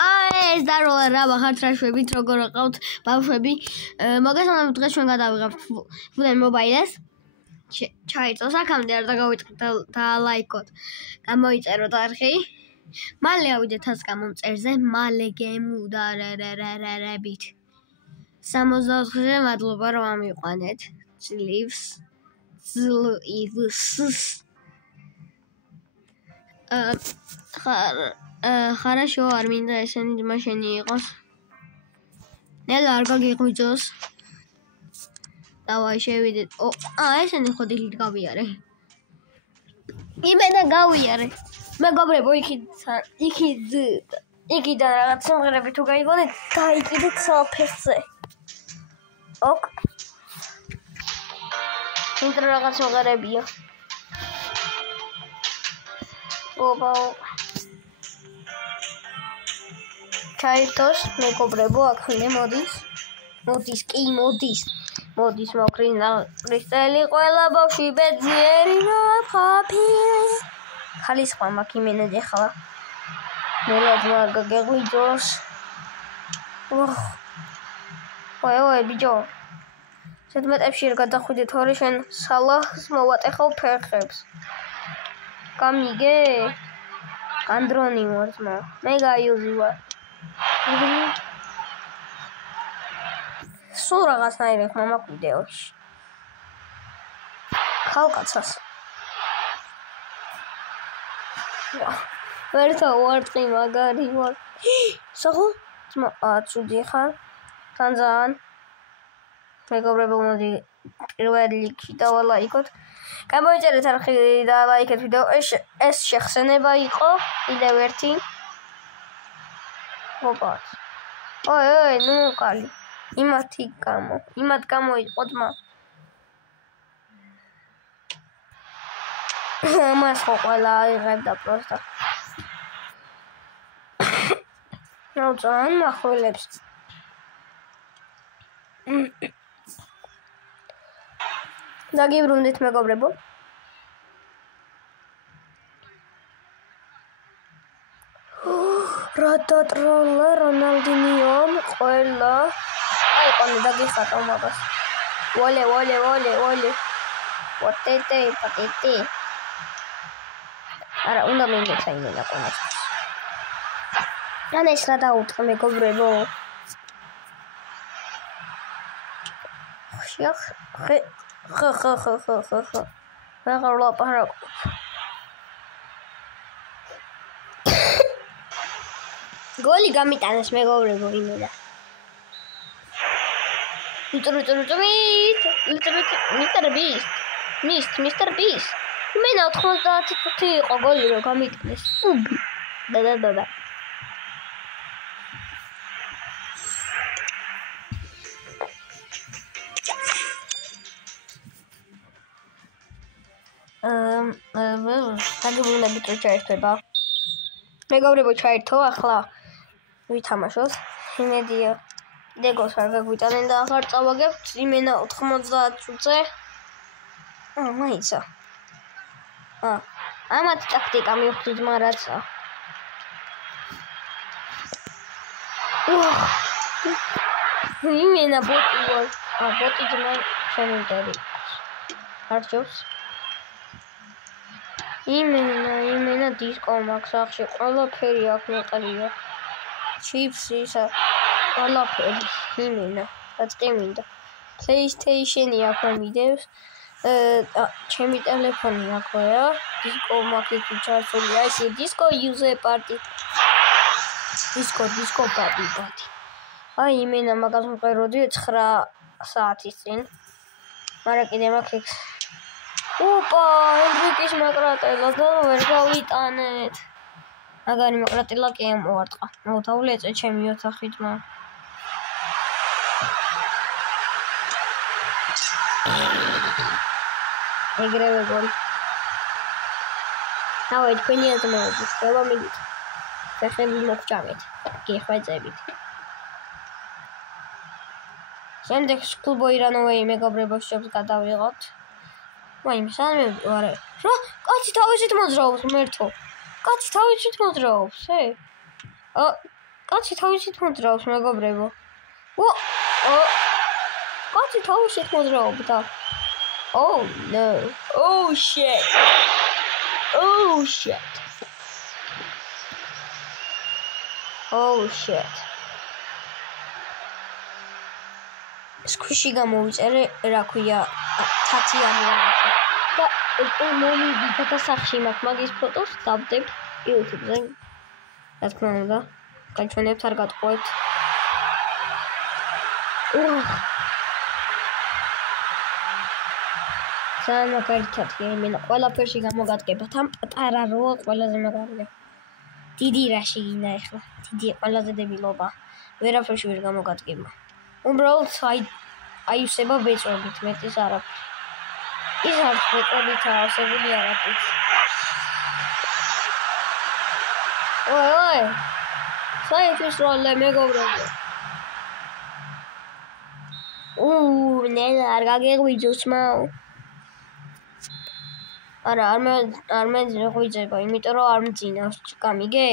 ეს დაროლა რა ხართ რა შვებით როგორ ყავთ ბავშვები მოგესალმებით დღეს ჩვენ გადავიღებთ ფულენ მობაილს ჩაიწოს აქამდე არ დაგავიწყდით და ლაიქოთ გამოიწეროთ არხი მალე ავიდეთ ას გამომწერზე მალე გემუდარერერებით 64-ზე მადლობა რომ ამიყვანეთ ძლივს Хорошо, არ მინდა ესენი ძმა შენი იყოს. ნელა არ გაგიღვიძოს. დავაი შევიდეთ. ესენი ხო დილით გავიარე. იმენა გავიარე. მეგობრებო, იქიდან რაღაც სიმღერები თუ გაიგონეთ, დაიკიდეთ საფეხზე. ოკ. ინტრო რაღაც სიმღერებია. ოპაო. ჩაითოს მეგობრებო აქამდე მოდის მოკრინა კრისტალი ყველა ბავშვი ბედნიერი ფაფი ხალის ხმა მაქვს იმენა დეხლა ნელად არ გაგეღვიძოს ой ბიჭო ზედმეტებში არ გადახვიდე თორე შენ სალახს მოვატეხავ ფეხებს გამიგე განდრონი მორწმა მე გაიუზი ვარ სულ რაღაცნაირი ხმა მაქვს ვიდეოში ხალკაცას ვერთა ვარტყი მაგარი ვარ საღო ცუდი ხარ თანძან მეგობრებო მოდი პირველ რიგში დავალაიქოთ გამოიწერეთ არხი და ლაიქეთ ვიდეო ეს შეხსენება იყო კიდევ ერთი ოპა ой ну კალი იმათ გამო იყო ძმა მას ხო ყველა აიღებდა პროსტა ნუ ძალიან მახველებს დაგიბრუნდით მეგობრებო რატატროლა რონალდინიომ ყველა აი კონე დაგიხატო მაგას ვოლე პოტეტე არა უნდა მინდეცა იმენა კონეს ან ეს რა დაუთხე მეგობრებო ხე აღარ ლაპარაკობ გოლი გამიტანეს მეგობრებო იმედა Mr. Beast იმენა 95 იყო გოლი რომ გამიტანეს უბი და დაგიბრუნდებით რომ ჩაერთვება მეგობრებო ჩაერთო ახლა ვითამაშოთ იმედია დეგოს არ გაგვიტანენ და ახარ წავაგებთ იმენა 90 წუთზე მაიცა ამათ ტაქტიკა მივხვდით მარაცა იმენა ბოტი ძმა შემიტერი არჩევს იმენა დისკო მაქვს ახში ყველაფერი აქ მეყრია ჩიპსი ისა ყველაფერი იმენა დაწყემინდა PlayStation-ი აქ მიდევს ჩემი ტელეფონი აქვეა დისკო მაქვს ჩართული აი ეს დისკო user party დისკო party აი იმენა მაგას მყეროდი 9 საათის წინ მაგრამ კიდე მაქვს ოპა ენდრიკის მაკრატელა და ვერ გავიტანეთ მაგარი მაკრატელა კი მოვარტყა მოვთავლე ჩემი ოთახი ძმა ეგრევე გოლი დავაი თქვენი აზრები შევამიგეთ ფეხები მოგჭამეთ გიხვეწებით შემდეგ კლუბო ირანოვეი მეგობრებო შობს გადავიღოთ მაიმ სამე ვარ რა კაცი თავისით მოძრაობს მერთო კაცი თავისით მოძრაობს კაცი თავისით მოძრაობს, მეგობრებო. კაცი თავისით მოძრაობდა. Oh no. Oh shit. Oh shit. Oh shit. სქვიში გამოვიწერე, რა ქვია, თათიანი ამაში. და მომიდი გადასახში მაქვს მაგის ფოტოს, დავდებ YouTube-ზე. რა თქმა უნდა, გაჩვენებთ არ გატყუებთ. ძალიან მაგარი თათია, იმენა ყველაფერში გამოგადგება, თან პატარა როა ყველაზე მაგარია. დიდი რაში გინდა ეხლა, დიდი ყველაზე დებილობა. ვერაფერში ვერ გამოგადგება. უბრალოდ აივსება ბეწვებით, მეტის არაფერს. ის არც ბეწვებით ავსებული არაფერს. ой, საერთოდ როლე მეგობრებო. ნელა არ გაგეღვიძოს მაო. არა, არ მეღვიძება, იმიტომ რომ არ მძინავს, გამიგე?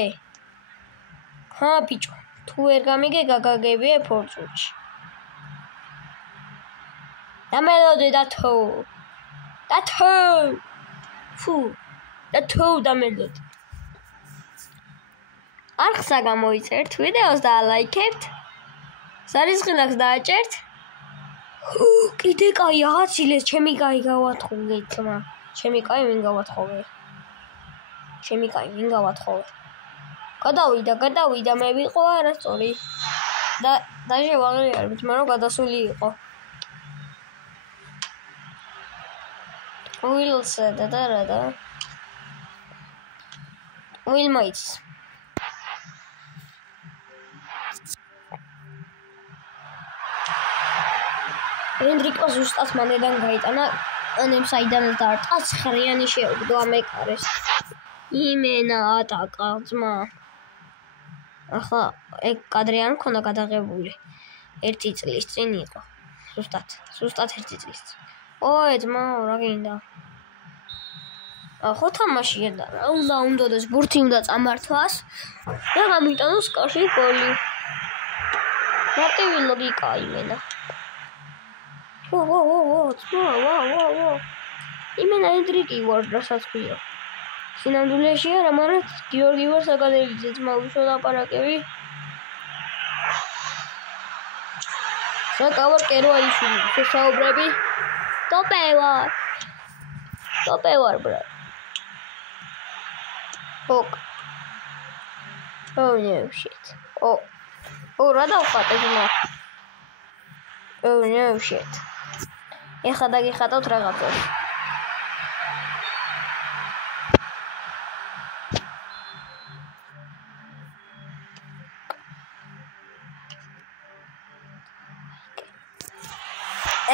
ხა, ბიჭო, თუ ვერ გამიგე, გაგაგებიე ფორწულში. დამელოდე დათო. ფუ, დათო დამელოდე. არხსა გამოიწერთ, ვიდეოს დაალაიქებთ. სარისხილაკს დააჭერთ. კიდე კაი აღაცილეს, ჩემი კაი გავათხოვეთ, მა. ჩემი კაი ვინ გავათხოვე? გადავიდა, მე ვიყო არასწორი. და შევაღიარებთ, მაგრამ გადასული იყო. We'll da. We'll mates. ენდრიკო ზუსტად მანდიდან გაიტანა, ანემ საიდანაც დაარტყა, ცხრიანი შეუგდო ამეკარეს. იმენა ატაკა ძმა. ახლა ეგ კადრი არ მქონდა გადაღებული. 1 წლის წინ იყო. ზუსტად 1 წლის წინ. ой, ძმა, რა გინდა? ხო თამაშია და რა უნდადეს ბურთი უნდა წამართვას და გამიტანოს კარში გოლი. მარტივი ლოგიკა იმენა. ვა. იმენა ენდრიკი ვარ, რასაც ქვია. სინამდვილეში არა, მაგრამ გიორგი ვარ საკადელიძე, ძმა, უშო ლაპარაკები. საკავარ კეროაიშვილი, შესაუბრები. ტოპე ვარ, ბრატ. Ok. Oh no shit. რა დავხატე ძმა? Oh no shit. ეხლა დაგიხატავთ რაღაცას.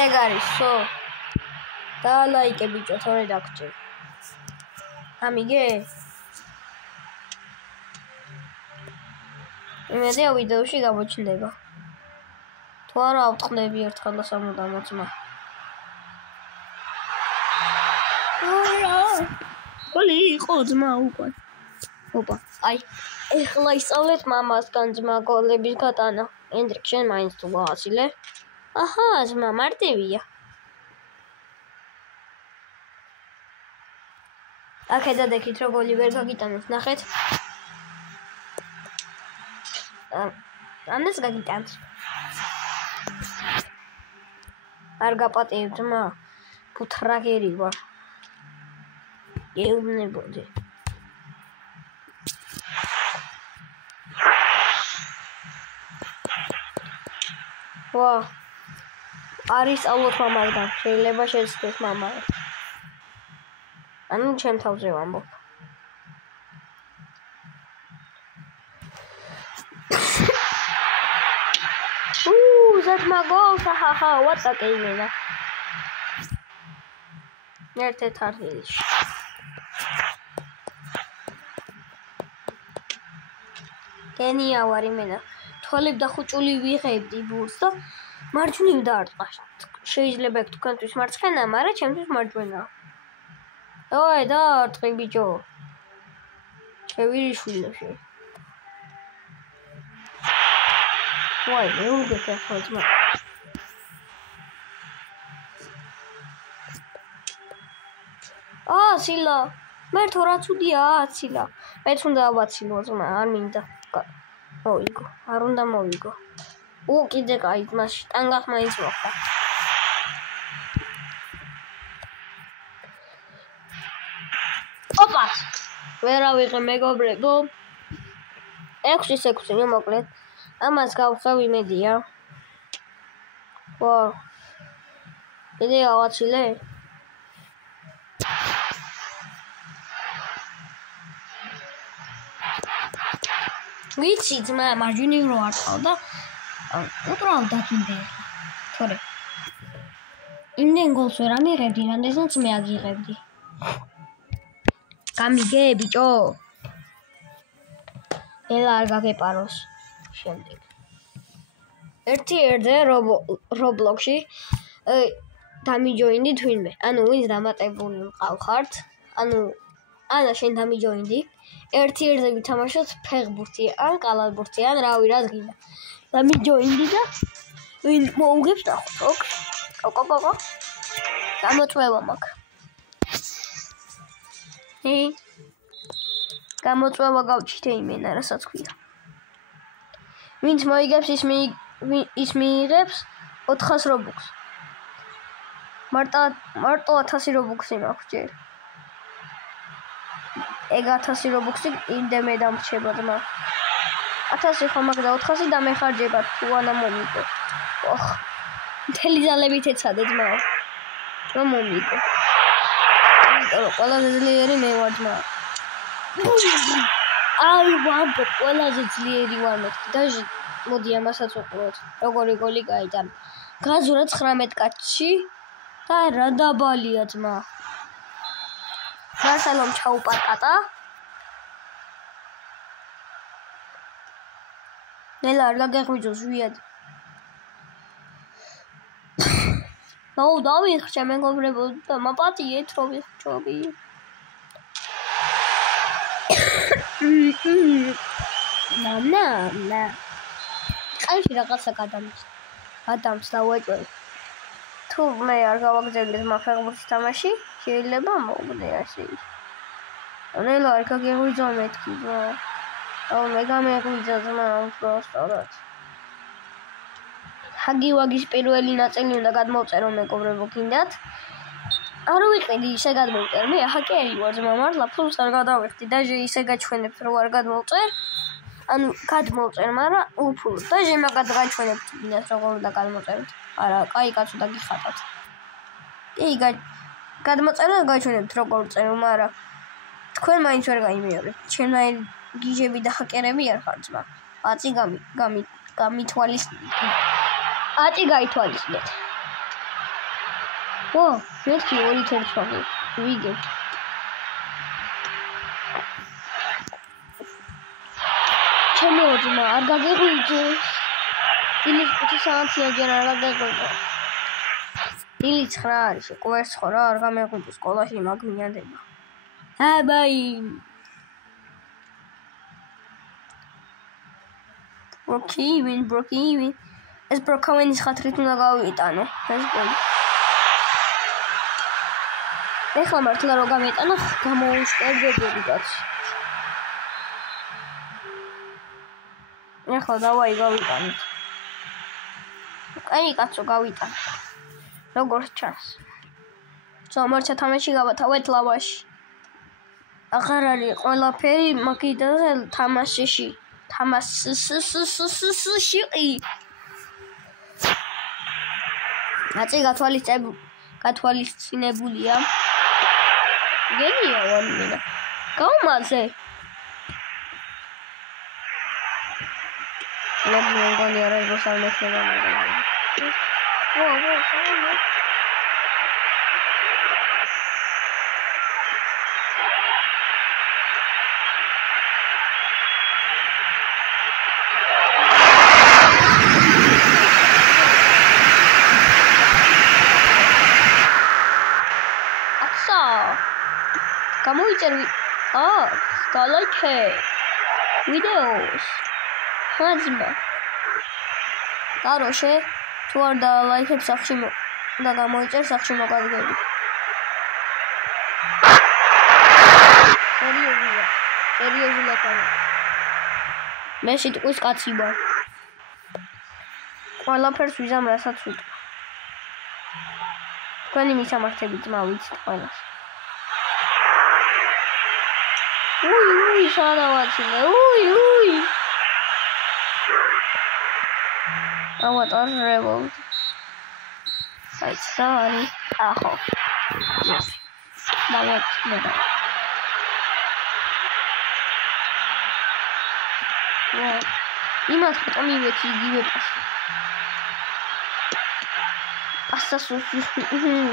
ეგ არისო. დაალაიკე ბიჭო, თორე დაგჭირ. ამიგე? იმედია ვიდეოში გამოჩნდება. თუ არა ავტყდები ერთხელ და სამუდამოდ ძმა. გოლი იყო ძმა უკვე. ოპა, აი, ეხლა ისწავლეთ მამასგან ძმა გოლების გატანა. ენდრიკ შენ მაინც თუ გააცილე? აჰა, ძმა მარტივია. აქედა დეკით რომ გოლი ვერ გაგიტანოთ, ნახეთ. ამას გაგიტანთ. არ გაპატიებ ძმა, ფუთრაგერი ვარ. ეუბნებოდი. ვა, არის სწავლოთ მამასგან, შეიძლება შეცდოს მამა. ანუ ჩემ თავზე ვამბობ. ზეთმა გოლს, აჰა, ვატაკე იმენა. ერთ-ერთ არხილში. გენია ვარ იმენა. თვალებ და ხუჭული ვიღებდი ბურს და მარჯვნივ დაარტყა. შეიძლება ეგ თქვენთვის მარცხენა, მაგრამ ჩემთვის მარჯვენა. ой, დაარტყი ბიჭო. შევირიშვილოში. ვაი, მეუღე ხარ ძმა. ცილა. მე თორა ცუდია, ცილა. მეც უნდა ავაცილო ძმა, არ მინდა. მოვიგო, არ უნდა მოვიგო. კიდე კაი ძმაში, ტანგახ მაინც მოხდა. ოპა! ვერავიღე მეგობრებო. 6-6 მოკლედ. ამას გავხევ იმედია. ვა. კიდე ავაცილე? ვიცი ძმა, მარჯვნივ რო არ ხავ და უბრალოდ დაგინდა. თორე იმდენ გოლს ვერ ამიღებდი, რამდენსაც მე აგიღებდი. გამიგე ბიჭო. ელა არ გაგეპაროს. შემდეგ. ერთ-ერთზე Roblox-ში დამიჯოინდი თვინმე. ანუ ვინც დამატებული მყავხართ, ანუ ანა შენ დამიჯოინდი. ერთ-ერთზე ვითამაშოთ ფეხბურთი ან კალათბურთი ან რავი რა გინდა. დამიჯოინდი და ვინ მოუგებს ნახოთ. ოკ. გამოწვევა მაქვს. გამოწვევა გავჩითე იმენა, რასაც ქვია. ვინც მოიგებს ის მიიღებს 400 Robux. მარტო 1000 Robux მაქვს ჯერ. ეგ 1000 Robux-ი იმდე დამრჩება ძმა. 1000 ხომ მაგ და 400 დამეხარჯება თუ ანა მომიგო. ოხ. მთელი ძალებით ეცადე ძმა. რა მომიგო. ყველაზე ძლიერი მე ვარ ძმა. აი ვამბო ყველაზე ძლიერი ვარ მეთქი და მოდი ამასაც უყუროთ. როგორი გოლი გაიტანა. გაზურა 19 კაცში და რა დაბალია ძმა. გასალომ ჩაუპატატა. ნელა არ გაგეღვიძოს ვიად. ნაუ დავიხრჩე მეგობრებო და მაპატიეთ რომ ვიხრჩობი. ნანა. კაიში რაღაცა გადამს დავაჭვე. თუ მე არ გავაგზავნე მაგ თამაში, შეიძლება მოვგდე ასე. ნელა არ გაგეღვიძო მეთქი ძმა. მე გამეღვიძა ძმა უბრალოდ. ჰაგი-ვაგის პირველი ნაწილი უნდა გადმოვწერო მეგობრებო გინდათ. არ ვიყიდი ისე გადმოვწერ. მე ჰაკერი ვარ ძმა, მართლა ფულს არ გადავიხდი. დაჟე ისე გაჩვენებთ რომ არ გადმოვწერ. ანუ გადმოვწერ, მაგრამ უფულოდ. დაჟე მაგად გაჩვენებთ გინდათ როგორ უნდა გადმოვწეროთ. არა, კაი კაცო დაგიხატავთ. კი, გადმოწერო და გაჩვენებთ როგორ წერო, მაგრამ თქვენ მაინც ვერ გაიმეორებთ. ჩემნაირი გიჟები და ჰაკერები არ ხარ ძმა. აწი გამითვალისწინეთ. აწი გაითვალისწინეთ. ო, მეთქი 2-1 ვიგებ. ჩემო ძმა, არ გაგეღვიძოს. დილის 5 საათია ჯერ არ გაგეღვიძო. დილის 9 არის, კვერს ხო რა არ გამეღვიძო სკოლაში მაგმინიანდება. ბაი. ბროკივინ. ეს ბროკოვენის ხათრით უნდა გავიტანო. ეს გოლი. ეხლა მართლა რო გამეტანა გამოუშკერდებოდი კაცი. ეხლა დავაი გავიტანოთ. კაი კაცო გავიტან. როგორ ჩანს? ზომერჩა თამაში გავათავეთ ლავაში. აღარ არის ყველაფერი მაგიდაზე თამაშში. თამაშში. აწი გათვალისწინებულია. გენია ვარ მე. გაუმაზე. ლოგონი არა მოსალმეხება მაგრამ. გამოიწერვი. დალაიქე. ვიდეოს. ხაზმა. გაროშე თუ არ და ლაიქებს სახში და გამოიწერ სახში მოგადგები. სერიოზულად არა. მე სიტყვის კაცი ვარ. ყველაფერს ვიზამ რასაც ვიტყვი. თქვენი მისამართები ძმა ვიცით ყველას. უი, შანავაცილე, უი. ავატარ რევოლ. აი, რა არის? ახო. დავაწყდა. იმათ ხტომივეთი იგივე პასი. პასასუს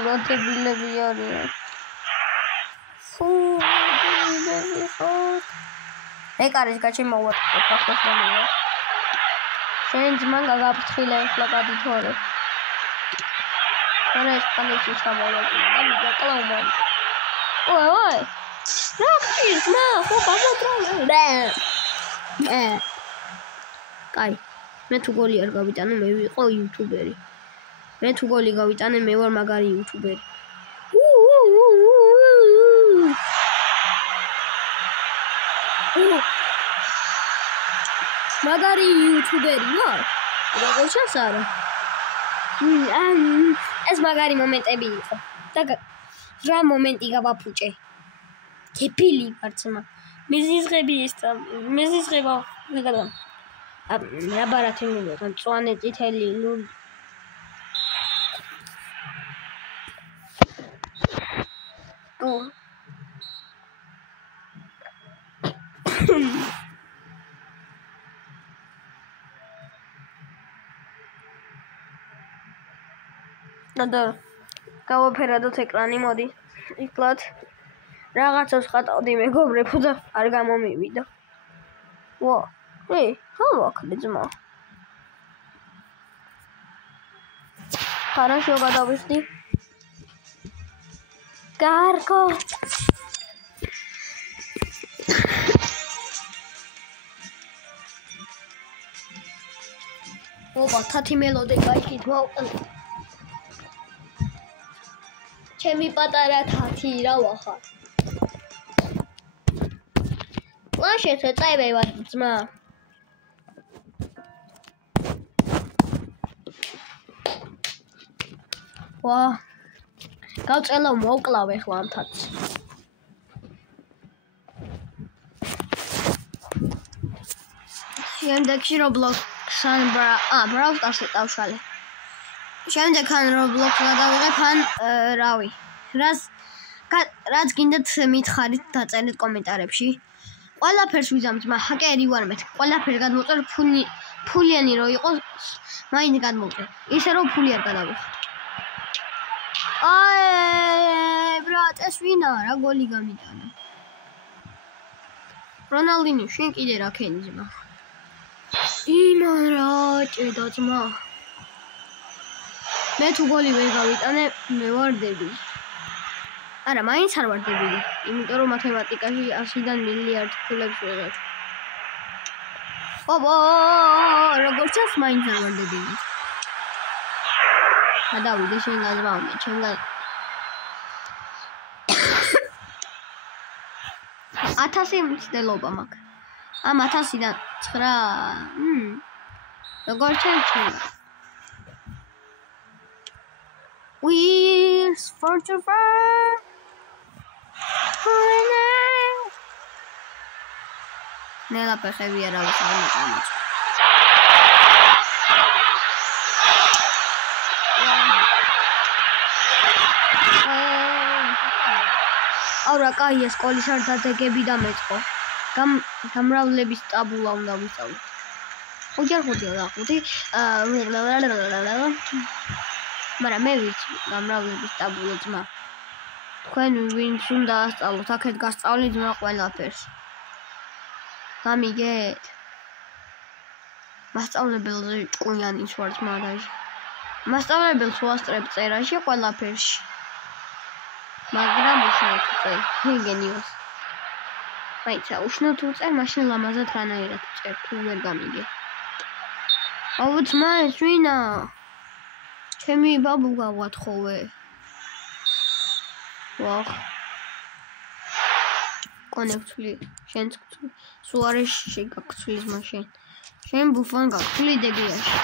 მოდებლები არიან. ფუ, მე კარის გაჩემოვატყო ფახოსნამია. შენ ძმან გაგაფრთხილე ახლა გადითორე. არა ეს პანეში ჩამოვაწყო და მიგაკლავმა. ой. რა ხის მა, ხო გამოტროლე. კაი, მე თუ გოლი არ გავიტანე, მე ვიყო იუთუბერი. მე თუ გოლი გავიტანე, მე ვარ მაგარი იუთუბერი. მაგარი იუთუბერი ვარ? როგორ ჩანს არა? ეს მაგარი მომენტები იყო. და რა მომენტი გავაფუჭე? გეფილი ვარ ძმა. მეზიზღები ეს და მეზიზღება ვიღადა. აბარათი მივიღო, მწვანე წითელი ლური. და გავაფერადოთ ეკრანი, მოდი. იკლად რაღაცას ხატავდი მეგობრებო და არ გამომივიდა. ვა, რა ვაკეთე ძმა? Хорошо, გადავიხდი. გარკო. ოპა, თათი მელოდე გაიქით მოვყნე. ჩემი პატარა თათი რა ვახარ. ლაშეთე წაიბევა ძმა. ვა. გავწელო მოკლავ ახლა ამ თათს. შემდეგში Roblox-ან Brawl Stars-ი დავშალე. შემდეგ ან Roblox-ს გადავიღებ ან რავი. რაც გინდათ მითხარით დაწერეთ კომენტარებში. ყველაფერს ვიზამ ძმა, ჰაკერი ვარ მე. ყველაფერს გადმოვწერ ფულიანი რო იყოს, მაინც გადმოვწერ. ისე რომ ფული არ გადავიხარ. ბრატ, ეს ვინა რა გოლი გამიტანა. რონალდინიო, შენ კიდე რა ქენი ძმა? იმან რა ჭედა ძმა. მე თუ გოლი ვერ გავიტანე, მე ვარ დებილი. არა, მაინც არ ვარ დებილი, იმიტომ რომ მათემატიკაში 100-დან მილიარდ ფულებს ვიღებ. როგორ ჩანს მაინც არ ვარ დებილი. გადავიდე შენ გაძმავნე, ჩემგან 1000 მცდელობა მაქვს. ამ 1000-დან 9. როგორ ჩანს ჩემ? Wheels for the fire. ნელა ფეხები არა ვიყავ. აურა კაია სკოლის არ დადეგები და მეწყო. გამრავლების ტაბულა უნდა ვისწავლო. ოჯარ ხუთი და ხუთი. მაგრამ მე ვიცი გამრავლების ტაბულა ძმა. თქვენ ვინც უნდა ასწავლოთ, აქეთ გასწავლით ძმა ყველაფერს. გამიგეთ. მასწავლებელზე ჭკვიანის ვარ ძმა და მასწავლებელს ვასწრებ წერაში ყველაფერში. მაგრამ უშნოთ წერ, გენიოს. მაიცა უშნოთ წერ, მაშინ ლამაზად რანაირად წერ, თუ ვერ გამიგე. აუც მას ვინა? ჩემი ბაბუ გავათხოვე. ვახ. კონექტლი. შენ სუარეს შეგაქცვლის მაშინ. შენ ბუფონ გაქცვლი დეგიაში.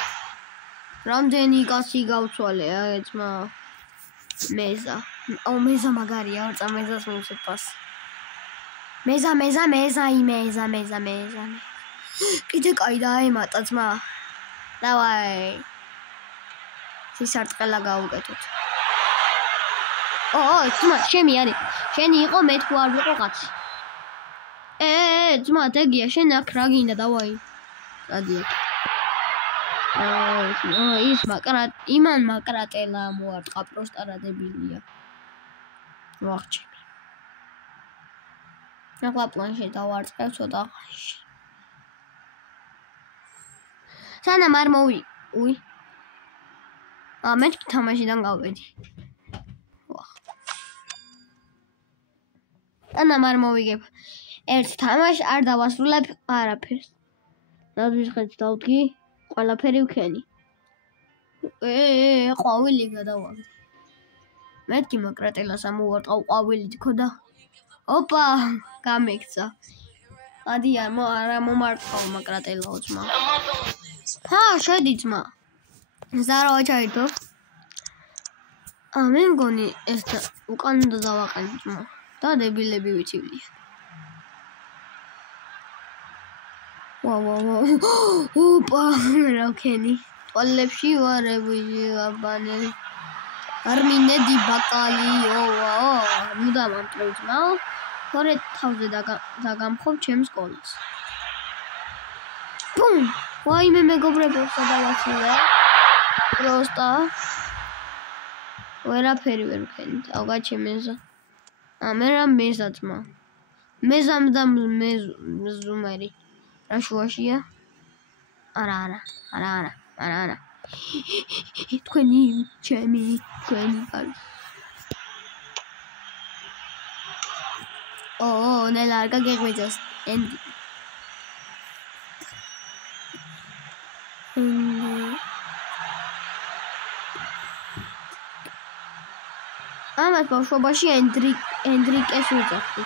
რამდენი კაცი გავცვალე აი ძმა. მეზა. აუ მეზა მაგარია, ორ წამეზას მივცეთ პას. მეზა. კიდე კაი დაემატა ძმა. დავაი. სისარტყელა გავუკეთოთ. ძმა, შემი არის. შენი იყო მე თუ არ ვიყო კაცი. ძმა, დეგია, შენ აქ რა გინდა დავაი. სადია. ის იმან მაკრატელა მოარტყა პროსტა რა დებილია. ვახჩები. ახლა პლანშე დავარწყევ ცოტა ხანში. სანამ არ უი. მე თამაშიდან გავედი. ვახ. სანამ არ მოვიგებ ერთ თამაშს არ დავასრულებ არაფერს. ნაძვის ხეთს დავდგი, ყველაფერი ვქენი. ყვავილი გადავაგდი. მეთქი მაკრატელას ამოვარტყავ ყვავილი თქო და ოპა, გამექცა. ადი არა მომარტყავ მაკრატელაო ძმა. შედი ძმა. ზარავა ჩაიდო. მე მგონი ეს უკან უნდა დავაყენო ძმა. და დებილები ვიცივლია. ვა. ოპა, რა ვქენი. ტოლებში ვარები აბანელი. არმინედი ბაკალიო. მუდა მომწევ ძმა. თორე თავზე დაგამხობ ჩემს სკოლას. ბუმ! ვაიმე მეგობრებო, სადავაცილე. პროსტა. ვერაფერი ვერ ვქენი. ავგაჩე მეზა. მე რა მეზა ძმა. მეზამ და მეზუმერი. რა შუაშია? არა. თქვენი ჩემი თქვენი არის. ნელა არ გაგეღვიძოს ენდი. ამას ბავშვობაში ენდრიკეს უძახდი.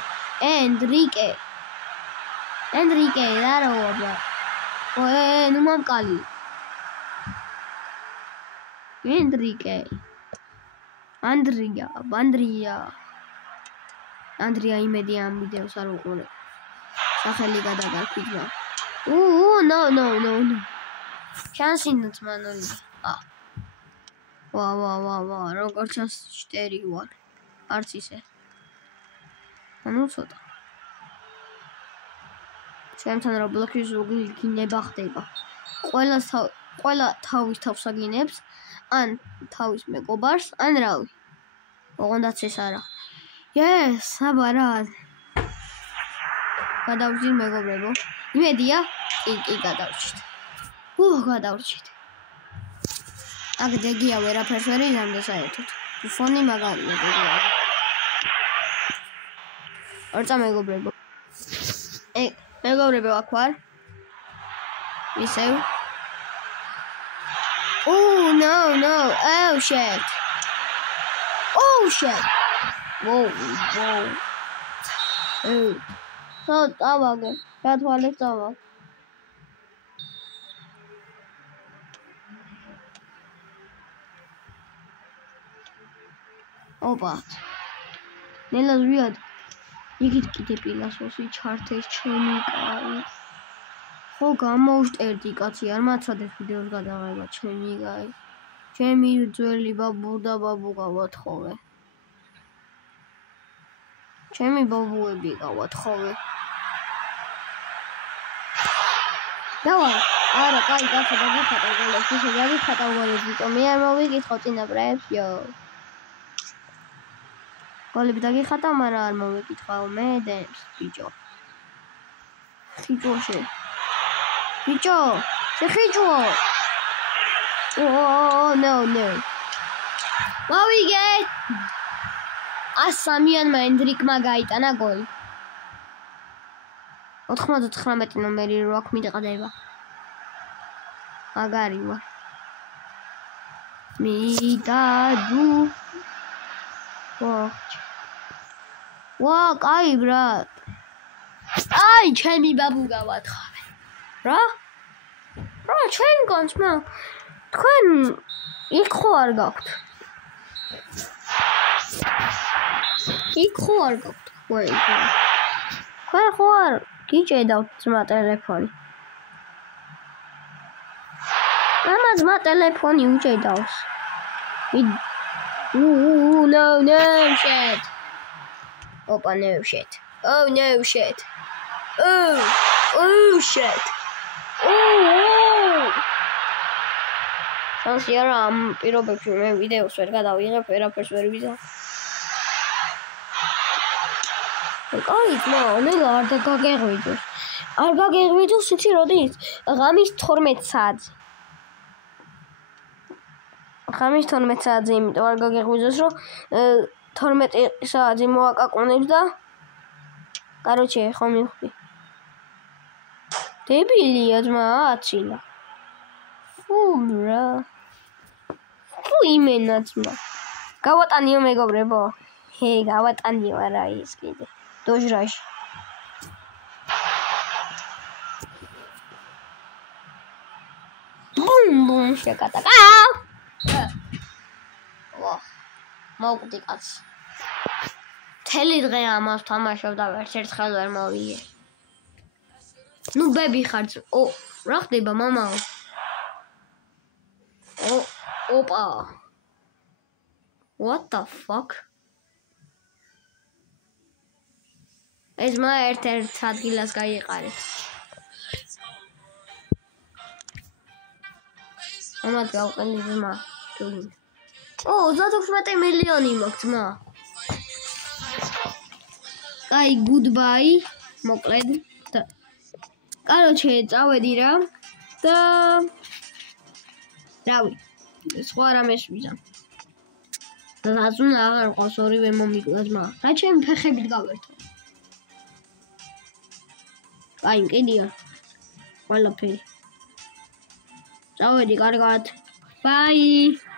ენდრიკე რა როა. ნუ მამკალი. ენდრიკე. ანდრია იმედი ამ ვიდეოს არ უყურე. სახელი გადაგარქვიძა. no. შანსინო ძმანული. ვა, როგორ ჩანს შტერი ვარ. არც ისე. ცოტა. ჩემთან რობლოქის ზოგი ნება ხდება. ყველა თავის თავს აგინებს, ან თავის მეგობარს, ან რავი. ოღონდაც ეს არა. საბარად. გადავჭირ მეგობრებო. იმედია, კი გადავჭირთ. გადავჭირთ. აქ დეგია ვერაფერს ვერ იღებდა საერთოდ. ფონი მაგარია დეგია. ორწა მეგობრებო. მეგობრებო აქ ვარ. ისევ. No. Oh shit. Whoa. დავაგე. გათვალეთ დავაგე. ოპა. ნელა ზვიად. იგით კიდე პილასოსი ჩართეს ჩემი კაი. ხო გამოვშტერდი კაცი, არ მაცადეთ ვიდეოს გადაღება ჩემი კაი. ჩემი ძველი ბაბუ და ბაბუ გავათხოვე. ჩემი ბაბუები გავათხოვე. დავა, არა, კაი, კაცი, დაგიხატავ გოლებს, ისე დაგიხატავ გოლებს, იმიტომ მე არ მოვიკითხო წინაპრებს, გოლები დაგიხატავ, მაგრამ არ მოვიკითხავ მე დემს, ბიჭო. ხიჭოშე. ბიჭო, შეხიჭო. No. მოვიგეთ. 103-იანმა ენდრიკმა გაიტანა გოლი. 99 ნომერი რო აქ მიდყდება. მაგარი ვარ. მიდადუ. ვა, კაი ბრატ. აი, ჩემი ბაბუ გავათხარ. რა? რა, ჩვენ კონცმა. თქვენ იქ ხო არ გაქვთ? იქ ხო არ გაქვთ? თქვენ ხო არ გიჭედავთ ძმა ტელეფონი? მამა ძმა ტელეფონი უჭედავს. No shit. Opa, no shit. Oh, no shit. Oh, shit. Sansiara am პირობებში მე ვიდეოს ვერ გადავიღებ, ვერაფერს ვერ ვიზამ. კაი, ნელა არ გაგეღვიძოს. არ გაგეღვიძოს, იცი როდის? ღამის 12 საათზე. ღამის 12 საათზე, იმიტომ არ გაგეღვიძოს, რომ 12 საათზე მოაკაკუნებს და короче, ხო მივხვდი. დებილია ძმა, აცილა. ფუ რა. ფუ იმენა ძმა. გავატანიო მეგობრებო. გავატანიო არა ის კიდე. დოჟრაში. ბუმ შეკატაკა. ვა. მოვკვდი კაც. თელი დღე ამას თამაშობ და ვერც ერთხელ ვერ მოვიგე. ნუ ბები ხარ. რა ხდება მამაო? ოპა. What the fuck? ეს მა ერთ-ერთ ადგილას გაიყარეთ. ამათ გავყენდი ძმა. 36 მილიონი მაქვს ძმა. აი, goodbye. მოკლედ. короче, წავედი რა. და რავი. სხვა რამეს ვიზამ. დაზუნა აღარ ყავს ორივე მომიკლა ძმა. რა ჩემი ფეხებით გავერთო. აი, მყიდია. ყველაფერი. წავედი კარგად. Bye.